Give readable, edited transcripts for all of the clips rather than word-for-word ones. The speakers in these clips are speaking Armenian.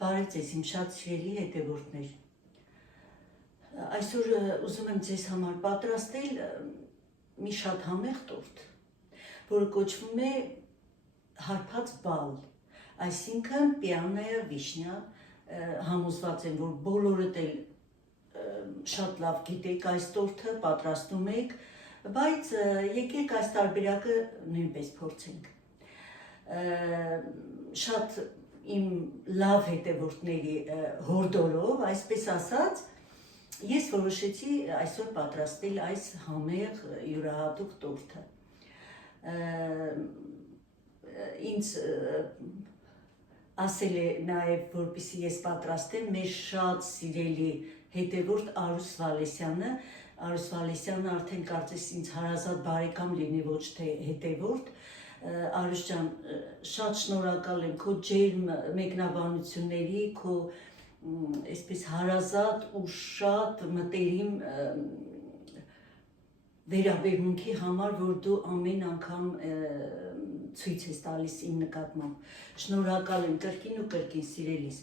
Բարև ձեզ իմ շատ սիրելի հետևորդներ։ Այսօր ուզում եմ ձեզ համար պատրաստել մի շատ համեղ տորտ, որը կոչվում է հարբած բալ, այսինքն պիանայա վիշնյա, համոզված եմ, որ բոլորդ էլ շատ լավ գիտեք այս տորտը, պատրաստում եք, բայց եկեք այս տարբերակը նույնպես փորձենք։ Շատ իմ լավ հետևորդների հորդորով, այսպես ասած, ես որոշեցի այսօր պատրաստել այս համեղ յուրահատուկ տորտը։ Ինձ ասել է նաև, որպեսզի ես պատրաստեմ մեր շատ սիրելի հետևորդ Արուս Վալեսյանը։ Արուս Վալեսյանը արդեն կարծես ինձ հարազատ բարեկամ լինի, ոչ թե հետևորդ։ Արուս ջան, շատ շնորհակալ եմ քո ջերմ մեկնաբանությունների, քո այսպես հարազատ ու շատ մտերիմ վերաբերմունքի համար, որ դու ամեն անգամ ցույց ես տալիս իմ նկատմամբ։ Շնորհակալ եմ կրկին ու կրկին սիրելիս։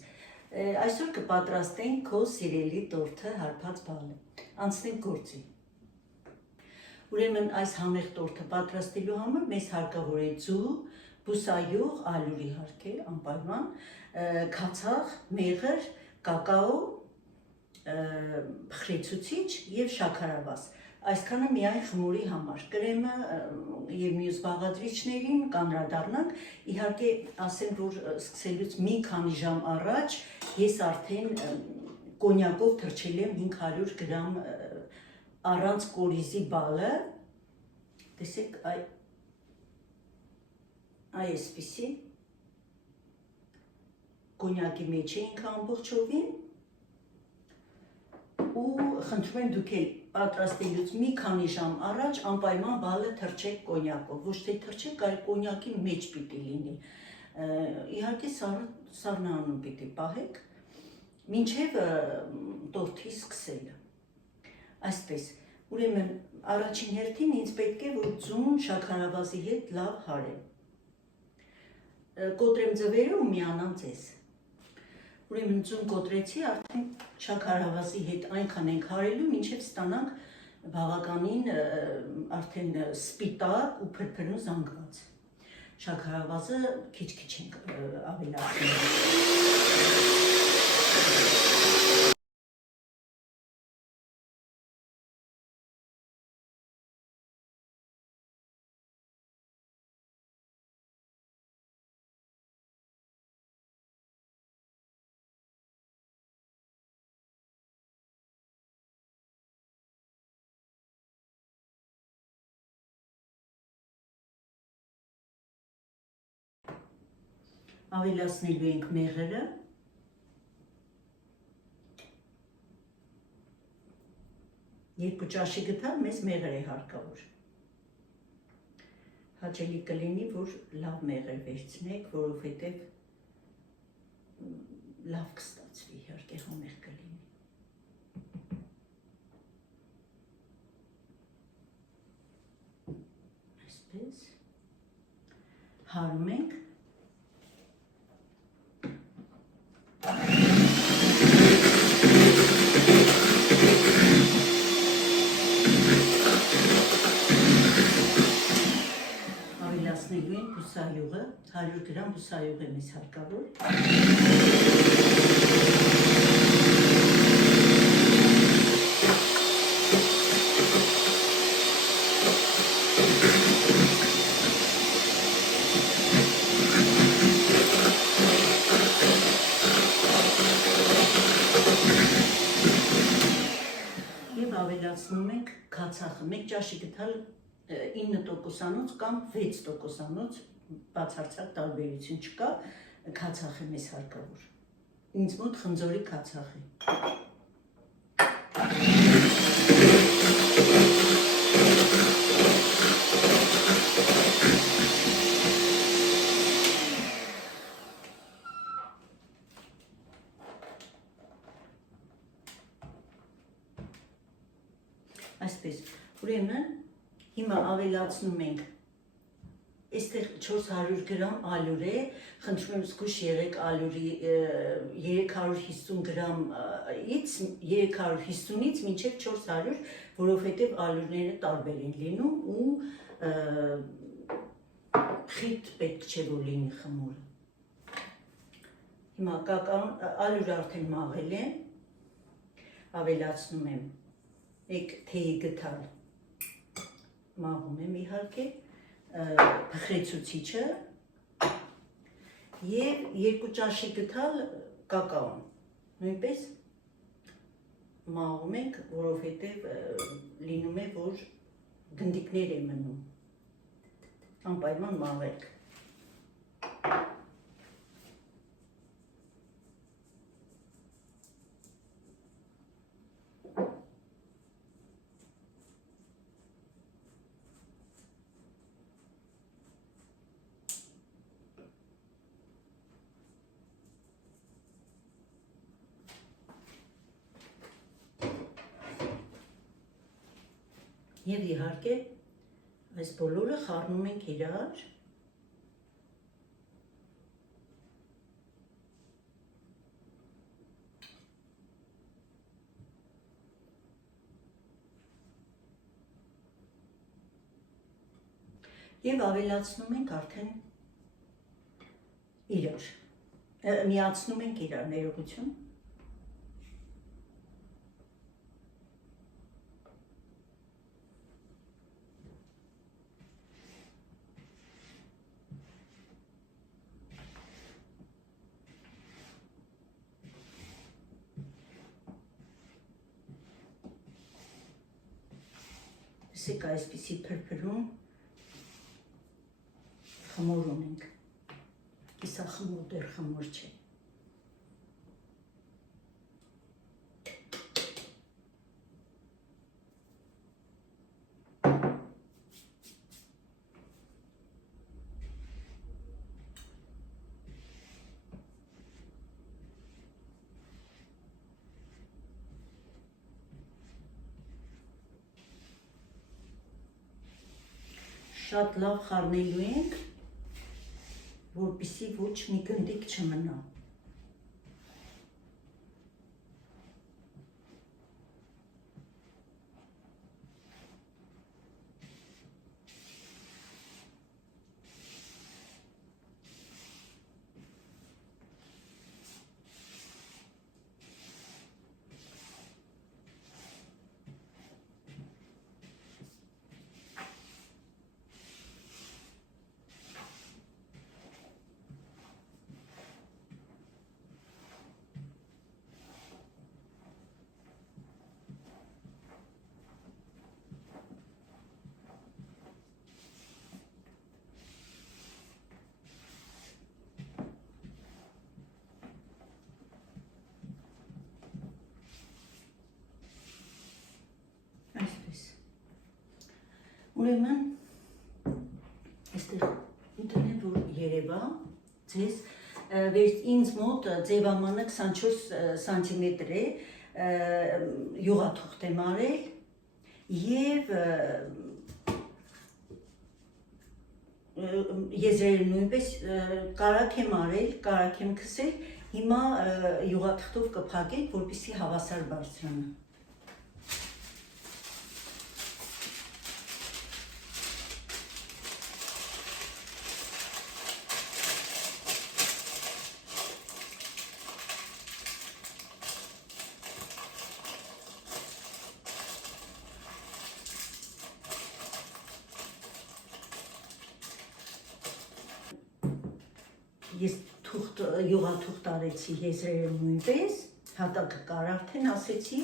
Այսօր կպատրաստենք քո սիրելի տորտը հարբած բալը։ Անցնենք գործի։ Ուրեմն այս համեղ տորտը պատրաստելու համար մեզ հարկավոր է ձու, բուսայուղ, ալյուր իհարկե, անպայման, քացախ, մեղր, կակաո, փխրեցուցիչ եւ շաքարավազ։ Այսքանը միայն խմորի համար։ Կրեմը եւ մյուս բաղադրիչներին կանրադառնանք։ Իհարկե, ասեմ, որ սկսելուց մի քանի ժամ առաջ ես արդեն կոնյակով թրջել եմ 500 գրամ առանց կորիզի բալը, տեսեք, այսպիսի կոնյակի մեջ է ինքը ամբողջովին ու խնդրում եմ դուք էլ պատրաստելուց մի քանի ժամ առաջ անպայման բալը թրջեք կոնյակով, ոչ թե թրջեք, այլ կոնյակի մեջ պիտի լինի, իհարկե սառնանում պիտի պահեք, մինչև տորթի սկսելը, այսպես, ուրեմն առաջին հերթին ինձ պետք է, որ ձուն շաքարավազի հետ լավ հարեմ, կոտրեմ ձվերը ու միանամ ձեզ, ուրեմն ձուն կոտրեցի, արդեն շաքարավազի հետ այնքան ենք հարելու, մինչև ստանանք բավականին արդեն սպիտակ ու փրփրուն զանգված, շաքարավազը քիչ-քիչ ենք ավելացնում։ Ավելացնելու ենք մեղրը, երկու ճաշի գթալ մեզ մեղր է հարկավոր, հաճելի կլինի, որ լավ մեղր վերցնեք, որովհետև լավ կստացվի, իհարկե համեղ կլինի, այսպես, հարում ենք, ավելացնելու ենք բուսայուղը, 100 գրամ բուսայուղ է մեզ հարկավոր, ավելացնում ենք քացախը, մեկ ճաշի գթալ 9%-անոց կամ 6%-անոց բացարձակ տարբերություն չկա, քացախ է մեզ հարկավոր, ինձ մոտ խնձորի քացախ է։ Այսպես, ուրեմն հիմա ավելացնում ենք Այստեղ 400 գրամ ալյուր է, խնդրում եմ զգուշ եղեք ալյուրի 350 գրամից 350-ից մինչև 400, որովհետև ալյուրները տարբեր են լինում ու խիտ պետք չէ որ լինի խմորը։ Հիմա ալյուրը արդեն մաղել է, ավելացնում եմ թեյի գթալ, մաղում եմ իհարկե, փխրեցուցիչը և 2 ճաշի գթալ կակաոն, նույնպես մաղում ենք, որովհետև լինում է, որ գնդիկներ է մնում, անպայման մաղեք։ Եվ իհարկե այս բոլորը խառնում ենք իրար, և ավելացնում ենք արդեն իրար, միացնում ենք իրար, ներողություն։ Տեսեք այսպիսի փրփրում խմոր ունենք, իսա խմոր դեռ խմոր չէ։ Շատ լավ խառնելու ենք, որպեսզի ոչ մի գնդիկ չմնա։ Ուրեմն, այստեղ ընտրեմ, որ երևա, ձեզ ինձ մոտ ձևամանը 24 սանտիմետր է, յուղաթուղթ եմ արել և եզրերը նույնպես կարակ եմ արել, կարակ եմ քսել, հիմա յուղաթղթով կփակենք, որպեսզի հավասար բարձրանա։ Ես յուղաթուղթ արեցի եզրերը նույնպես, հատակը կար արդեն ասեցի,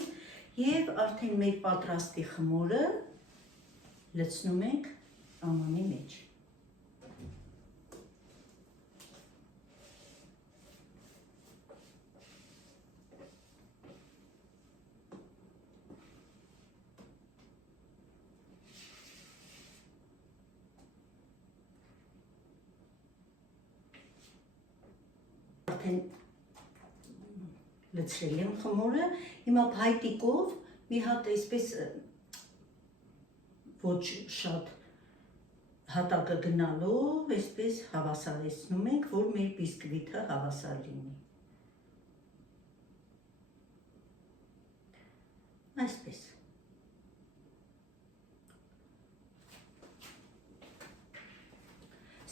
և արդեն մեր պատրաստի խմորը լցնում ենք ամանի մեջ։ Լցրել եմ խմորը, հիմա փայտիկով մի հատ այսպես ոչ շատ հատակը գնալով այսպես հավասարեցնում ենք, որ մեր բիսկվիթը հավասար լինի։ Այսպես։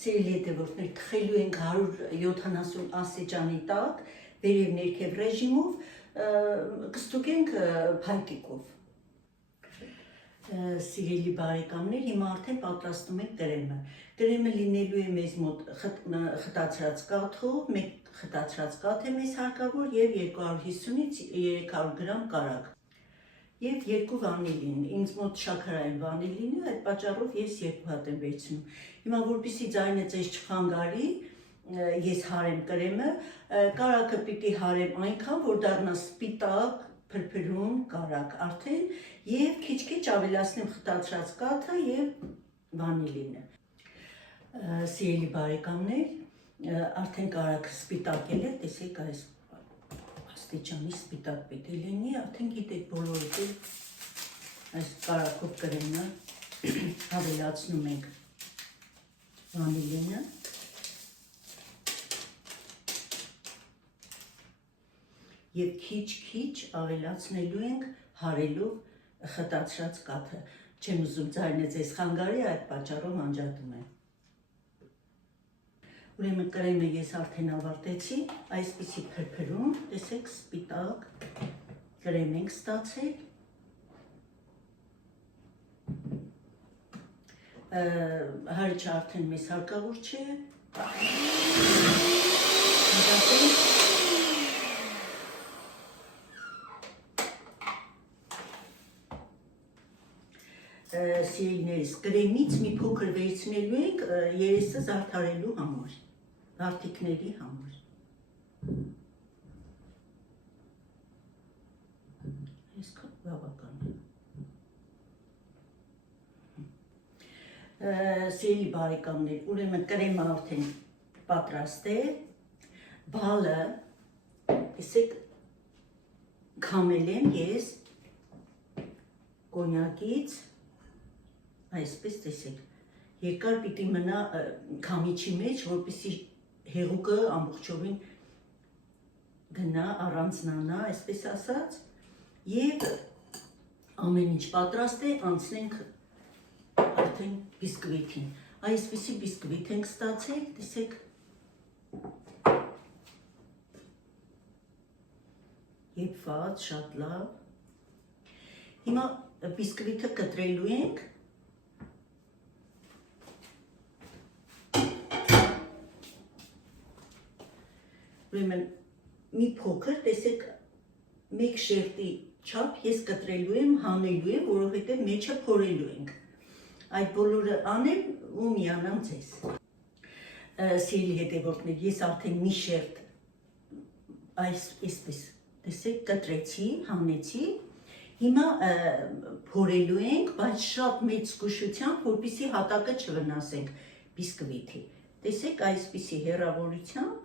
Սիրելի հետևորդներ, թխելու ենք 170 աստիճանի տակ, վերև ներքև ռեժիմով, կստուգենք փայտիկով։ Սիրելի բարեկամներ, հիմա արդեն պատրաստում ենք կրեմը։ Կրեմը լինելու է մեզ մոտ խտացրած կաթով, մեկ խտացրած կաթ է մեզ հարկավոր և 250-ից 300 գրամ կարագ։ Եվ 2 վանիլին, ինձ մոտ շաքարային վանիլին է, այդ պատճառով ես 2 հատ եմ վերցնում։ Հիմա որպեսզի ձայնը ձեզ չխանգարի, ես հարեմ կրեմը, կարագը պիտի հարեմ այնքան, որ դառնա սպիտակ, փրփրուն կարագ արդեն և քիչ-քիչ ավելացնեմ խտացրած կաթը և վանիլինը։ Սիրելի բարեկամներ, արդեն կարագը սպիտակել է, տեսեք այս աստիճանի սպիտակ պիտի լինի, արդեն գիտեք բոլորդ այս կարագով կրեմը ավելացնում ենք վանիլինը և քիչ-քիչ ավելացնելու ենք հարելով խտացրած կաթը։ Չեմ ուզում ձայնը ձեզ խանգարի, այդ պատճառով անջատում եմ։ Ուրեմն կրեմը ես արդեն ավարտեցի, այսպիսի փրփրուն, տեսեք սպիտակ կրեմ ենք ստացել։ Հարիչը արդեն մեզ հարկավոր չէ։ Սիրելիներս, կրեմից մի փոքր վերցնելու ենք երեսը զարդարելու համար, վարդիկների համար։ Այսքան բավական է։ Սիրելի բարեկամներ, ուրեմն կրեմը արդեն պատրաստ է, բալը, տեսեք, քամել եմ ես կոնյակից, այսպես տեսեք, երկար պիտի մնա քամիչի մեջ, որպեսզի հեղուկը ամբողջովին գնա, առանձնանա, այսպես ասած, և ամեն ինչ պատրաստ է, անցնենք արդեն բիսկվիթին։ Այսպիսի բիսկվիթ ենք ստացել, տեսեք, եփված, շատ լավ։ Հիմա բիսկվիթը կտրելու ենք, ուրեմն մի փոքր, տեսեք, մեկ շերտի չափ ես կտրելու եմ, հանելու եմ, որովհետև մեջը փորելու ենք։ Այդ բոլորը անեմ ու միանամ ձեզ։ Սիրելի հետևորդներ, ես արդեն մի շերտ այսպես, տեսեք, կտրեցի, հանեցի, հիմա փորելու ենք, բայց շատ մեծ զգուշությամբ, որպեսզի հատակը չվնասենք բիսկվիթի։ Տեսեք, այսպիսի հեռավորությամբ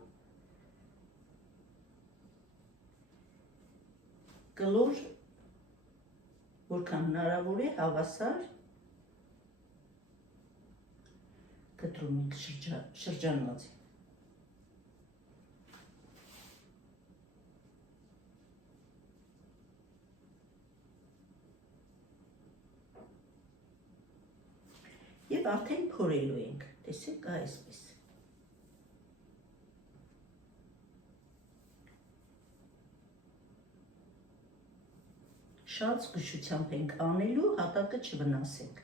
կլոր, որքան հնարավոր է, հավասար կտրում ենք շրջանված։ Եվ արդեն փորելու ենք, տեսեք, այսպես։ Շատ զգուշությամբ ենք անելու, հատակը չվնասենք։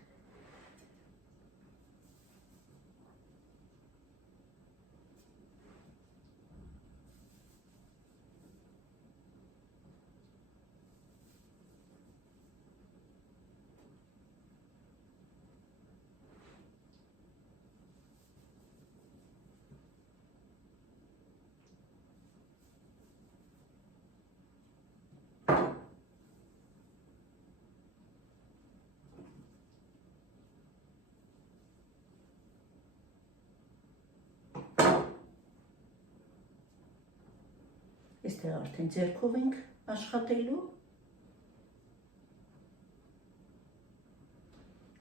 Այստեղ արդեն ձեռքով ենք աշխատելու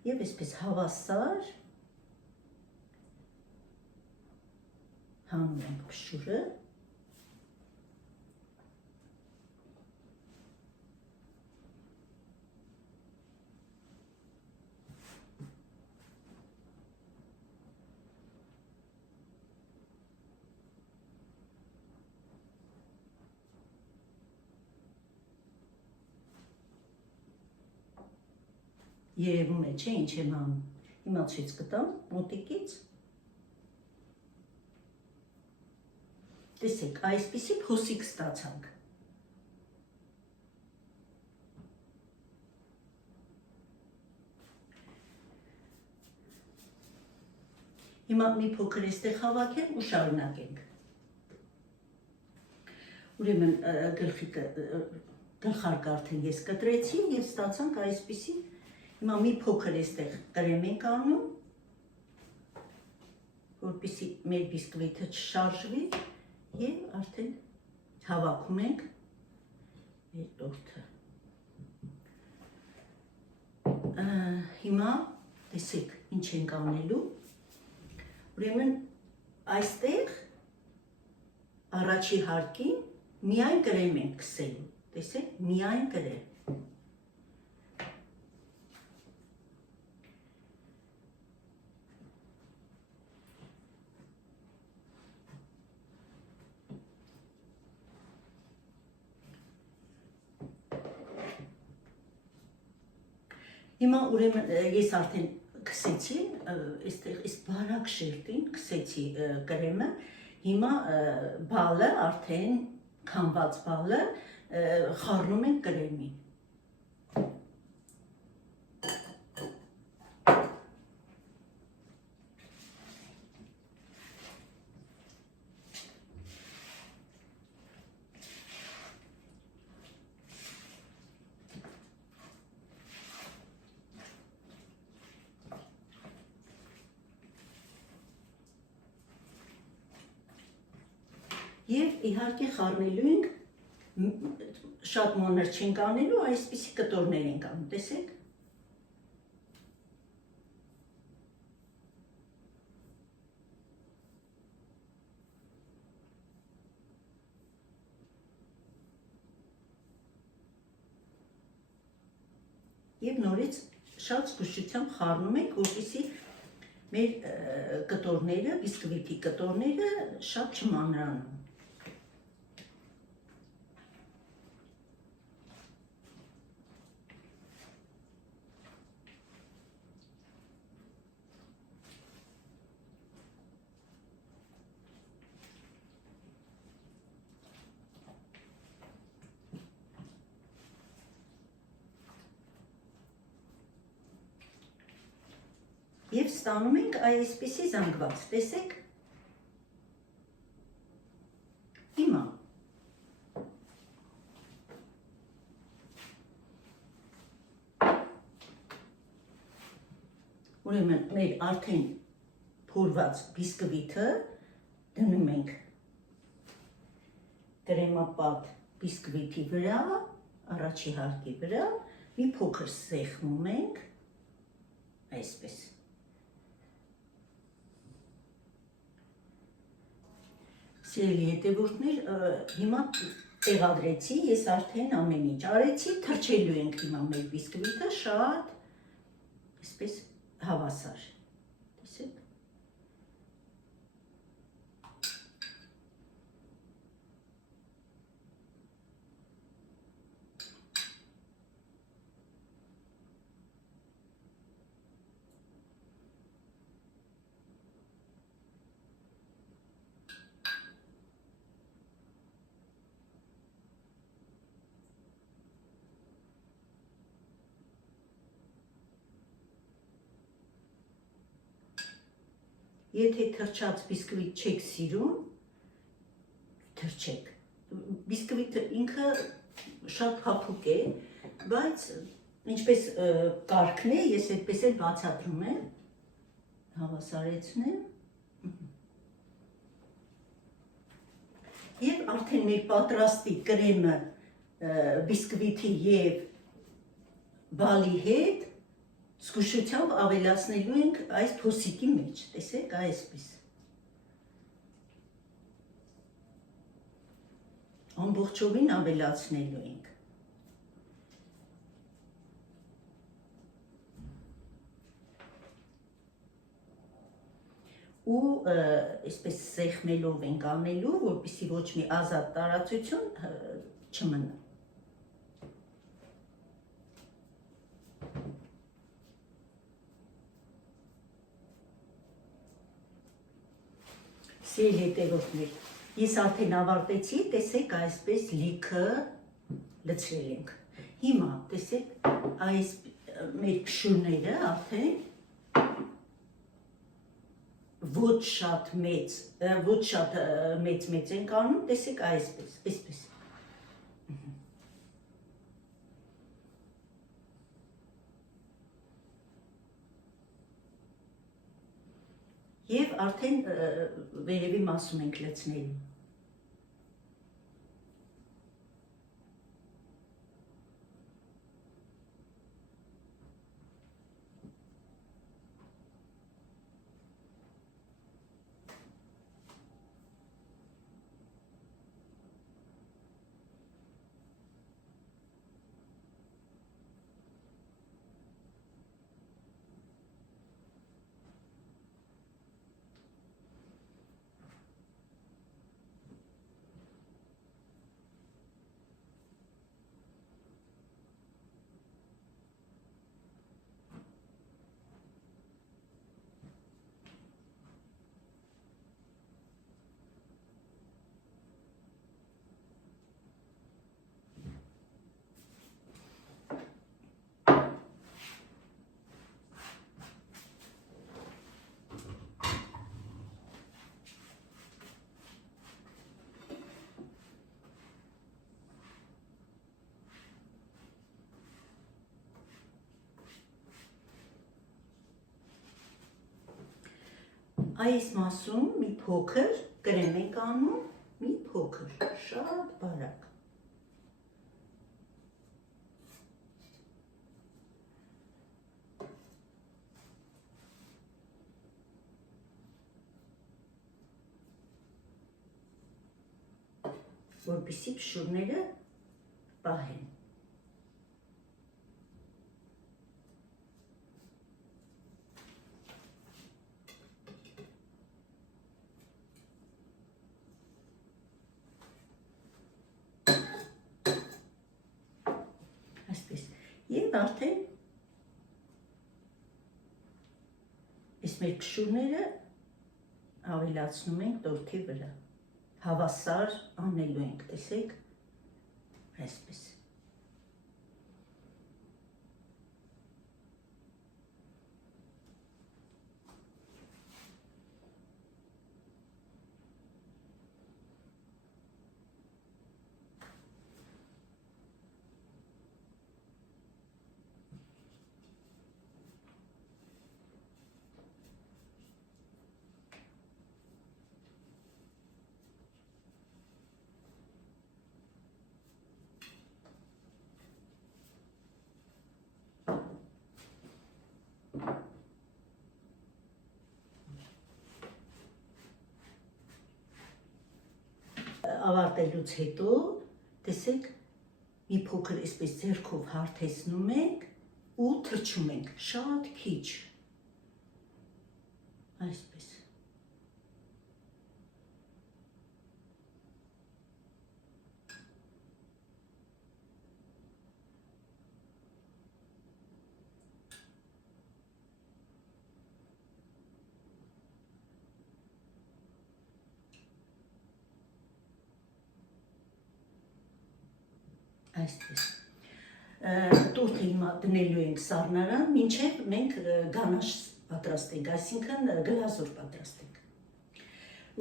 և այսպես հավասար հանում ենք փշուրը, երևում է, չէ, ինչ եմ անում, հիմա ցույց կտամ մոտիկից, տեսեք, այսպիսի փոսիկ ստացանք, հիմա մի փոքր էստեղ հավաքենք ու շարունակենք, ուրեմն գլխարկը արդեն ես կտրեցի և ստացանք այսպիսի. Հիմա մի փոքր էստեղ կրեմ ենք անում, որպեսզի մեր բիսկվիթը չշարժվի և արդեն հավաքում ենք մեր տորթը։ Հիմա տեսեք ինչ ենք անելու, ուրեմն այստեղ առաջի հարկին միայն կրեմ ենք քսելու, տեսեք, միայն կրեմ։ Հիմա ուրեմն ես արդեն քսեցի, այստեղ այս բարակ շերտին քսեցի կրեմը, հիմա բալը արդեն քամված բալը խառնում ենք կրեմին։ Եվ իհարկե խառնելու ենք, շատ մանր չենք անելու, այսպիսի կտորներ ենք անում, տեսեք։ Եվ նորից շատ զգուշությամբ խառնում ենք, որպեսզի մեր կտորները, բիսկվիթի կտորները շատ չմանրանան։ Եվ ստանում ենք այսպիսի զանգված, տեսեք, հիմա, ուրեմն մեր արդեն փորված բիսկվիթը դնում ենք կրեմապատ բիսկվիթի վրա, առաջի հարկի վրա, մի փոքր սեղմում ենք, այսպես։ Սիրելի հետևորդներ, հիմա տեղադրեցի, ես արդեն ամեն ինչ արեցի, թրջելու ենք հիմա մեր բիսկվիթը շատ այսպես հավասար, տեսեք։ Եթե թրջած բիսկվիթ չեք սիրում, թրջեք։ Բիսկվիթը ինքը շատ փափուկ է, բայց ինչպես կարգն է, ես այդպես էլ բացատրում եմ, հավասարեցնեմ։ Եվ արդեն մեր պատրաստի կրեմը բիսկվիթի և բալի հետ զգուշությամբ ավելացնելու ենք այս փոսիկի մեջ, տեսեք, այսպես։ ամբողջովին ավելացնելու ենք։ Ու այսպես սեղմելով ենք անելու, որպեսզի ոչ մի ազատ տարածություն չմնա։ Սիրելի հետևորդներ, ես արդեն ավարտեցի, տեսեք այսպես լիքը լցրել ենք։ Հիմա տեսեք այս մեր փշուրները արդեն ոչ շատ մեծ ենք անում, տեսեք այսպես։ Եվ արդեն վերևի մասում ենք լցնելու։ Այս մասում մի փոքր կրեմ ենք անում, մի փոքր, շատ բարակ։ Որպեսզի փշուրները պահեն։ Եվ արդեն այս մեր փշուրները ավելացնում ենք տորթի վրա, հավասար անելու ենք, տեսեք, այսպես։ Ավարտելուց հետո, տեսեք, մի փոքր այսպես ձեռքով հարթեցնում ենք ու թրջում ենք, շատ քիչ, այսպես։ Այսպես, տորթը հիմա դնելու ենք սառնարան, մինչև մենք գանաշ պատրաստենք, այսինքն գլազուր պատրաստենք։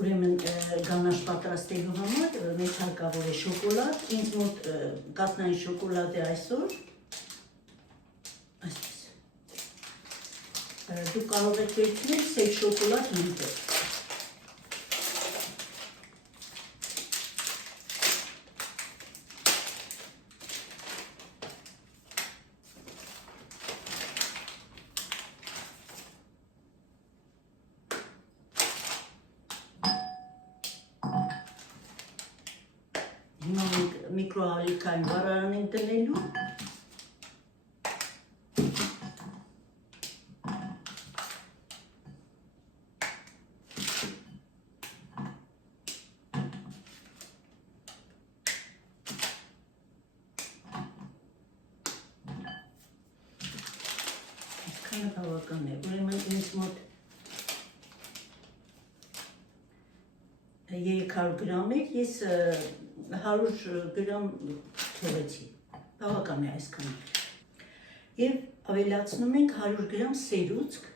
Ուրեմն գանաշ պատրաստելու համար մեզ հարկավոր է շոկոլադ, ինձ մոտ կաթնային շոկոլադ է այսօր, այսպես։ Դուք կարող եք վերցնել սև շոկոլադ նույնպես։ հիմա մենք միկրոալիքային վառարան ենք դնելու։ Այսքանը բավական է, ուրեմն ինձ մոտ 300 գրամ էր, ես 100 գրամ թողեցի, բավական է այսքանը։ Եվ ավելացնում ենք 100 գրամ սերուցք,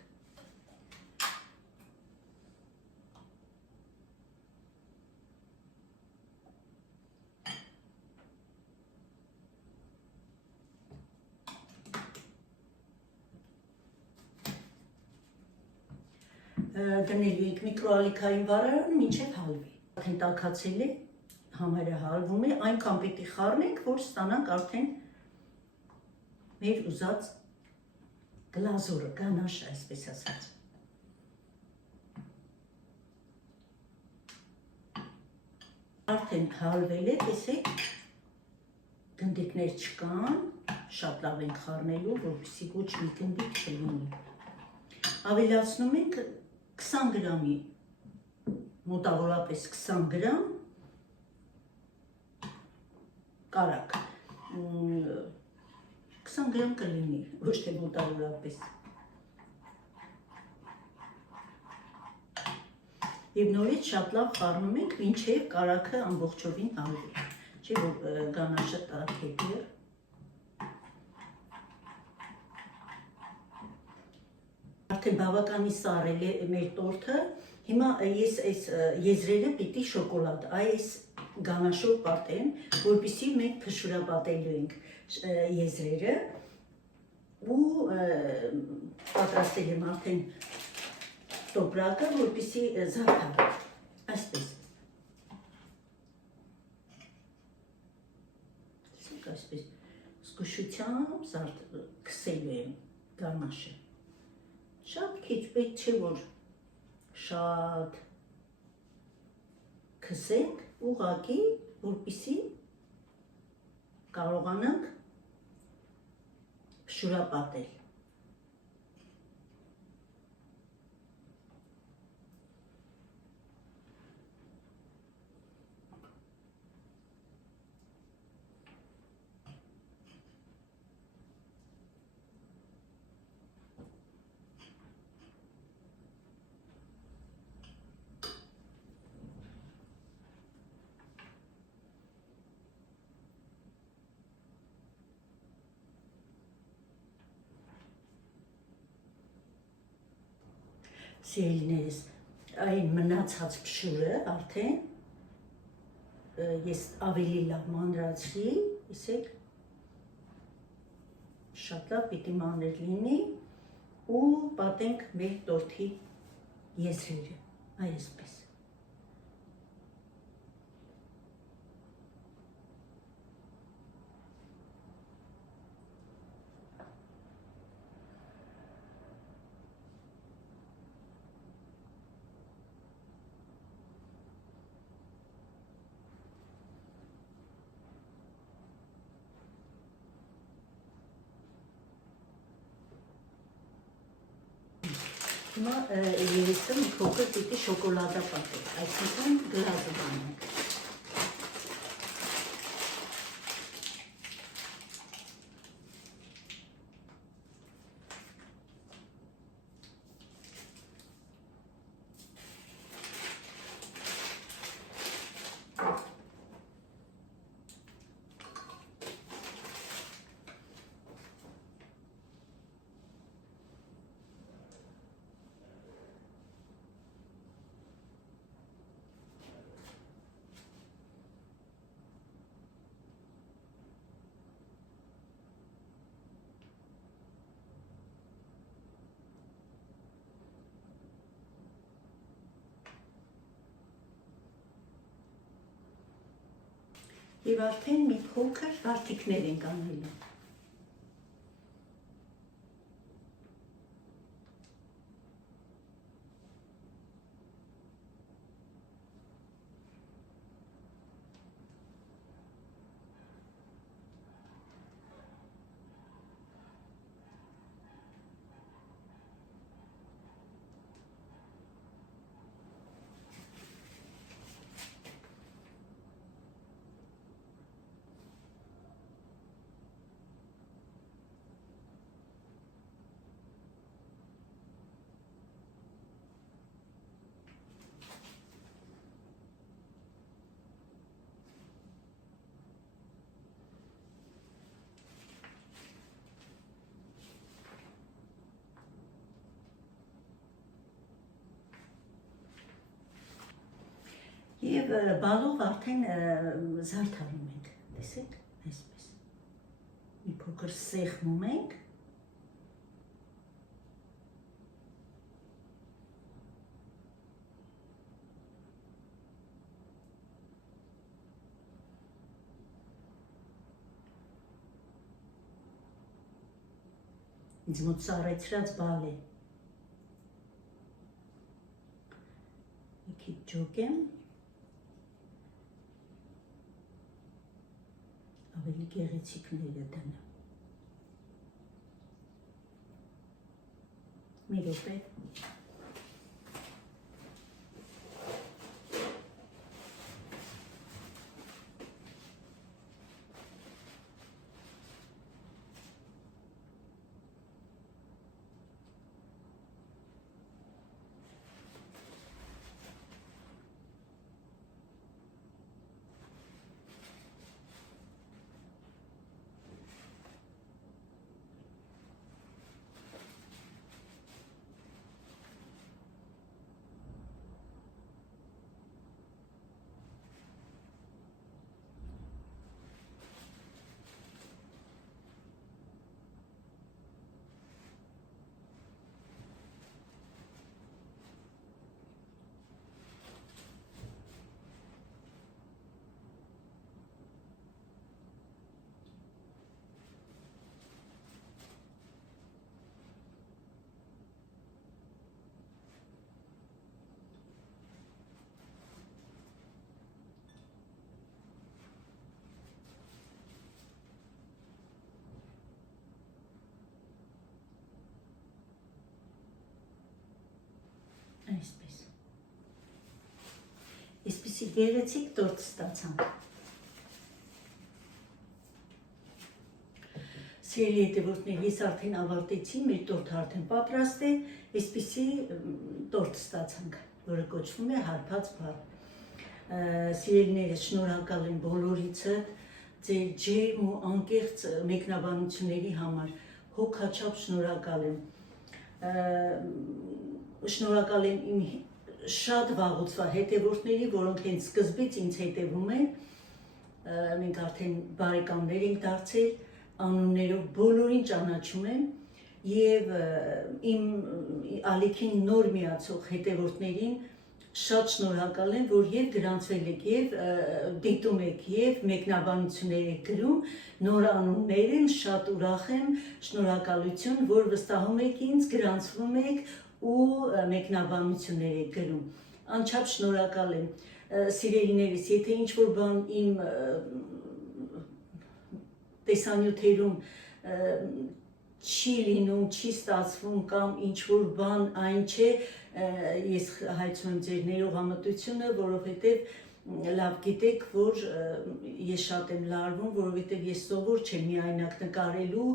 դնելու ենք միկրոալիքային վառարան մինչև հալվի։ Արդեն տաքացել է, համարը հալվում է, այնքան պիտի խառնենք, որ ստանանք արդեն մեր ուզած գլազուրը, գանաշը, այսպես ասած։ Արդեն հալվել է, տեսեք, գնդիկներ չկան, շատ լավ ենք խառնելու, որպեսզի ոչ մի գնդիկ չլինի։ Ավելացնում ենք 20 գրամի, մոտավորապես 20 գրամ կարակ, 20 գրամ կլինի, ոչ թե մոտավորապես։ Եվ նորից շատ լավ խառնում ենք, մինչև կարակը ամբողջովին հալվի, չէ որ գանաշը տաքեք է։ Արդեն բավականի սառել է մեր տորթը, հիմա ես այս եզրերը պիտի շոկոլադ, այս գանաշով պատեմ, որպեսզի մենք փշուրապատելու ենք եզրերը ու պատրաստել եմ արդեն տոպրակը, որպեսզի զարդա, այսպես։ Այսպես զգուշությամբ քսելու եմ գանաշը։ Շատ քիչ պետք չէ, որ շատ քսենք, ուղղակի, որպեսզի կարողանանք փշուրապատել։ Սիրելիներս, այն մնացած փշուրը արդեն ես ավելի լավ մանրացրի, տեսեք, շատ լավ պիտի մանր լինի ու պատենք մեր տորթի եզրերը, այսպես։ Հիմա երեսը մի փոքր պիտի շոկոլադա պատել, այսինքն գլազը բանենք։ Եվ արդեն մի փոքր վարդիկներ ենք անելու։ Եվ բալով արդեն զարդարում ենք, տեսեք, այսպես, մի փոքր սեղմում ենք, ինձ մոտ սառեցրած բալ է, մի քիչ ջոկեմ, ավելի գեղեցիկները դնեմ, մի րոպե, այսպես, այսպիսի գեղեցիկ տորտ ստացանք, սիրելի հետևորդներ, ես արդեն ավարտեցի, մեր տորտը արդեն պատրաստ է, այսպիսի տորտ ստացանք, որը կոչվում է հարբած բալ, սիրելիներս շնորհակալ եմ բոլորիցը, ձեր ջերմ ու անկեղծ մեկնաբանությունների համար, հոգաչափ շնորհակալ եմ, շնորհակալ եմ իմ շատ վաղուց հետևորդների, որոնք հենց սկզբից ինձ հետևում են, մենք արդեն բարեկամներ ենք դարձել, անուններով բոլորին ճանաչում եմ եւ իմ ալիքին նոր միացող հետևորդներին շատ շնորհակալ եմ, որ եւ գրանցվել եք եւ դիտում եք եւ մեկնաբանություններ եք գրում, նոր անուններ են, շատ ուրախ եմ, շնորհակալություն, որ վստահում եք ինձ, գրանցվում եք ու մեկնաբանություններ եք գրում, անչափ շնորհակալ եմ, սիրելիներիս, եթե ինչ-որ բան իմ տեսանյութերում չի լինում, չի ստացվում կամ ինչ-որ բան այն չէ, ես հայցում եմ ձեր ներողամտությունը, որովհետև լավ գիտեք, որ ես շատ եմ լարվում, որովհետև ես սովոր չեմ միայնակ նկարելու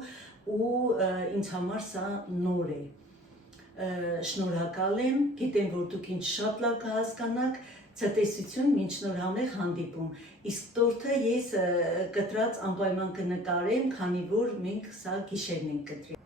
ու ինձ համար սա նոր է։ Շնորհակալ եմ, գիտեմ, որ դուք ինձ շատ լավ կհասկանաք, ցտեսություն, մինչ նոր համեղ հանդիպում։ Իսկ տորթը ես կտրած անպայման կնկարեմ, քանի որ մենք սա գիշերն ենք կտրել։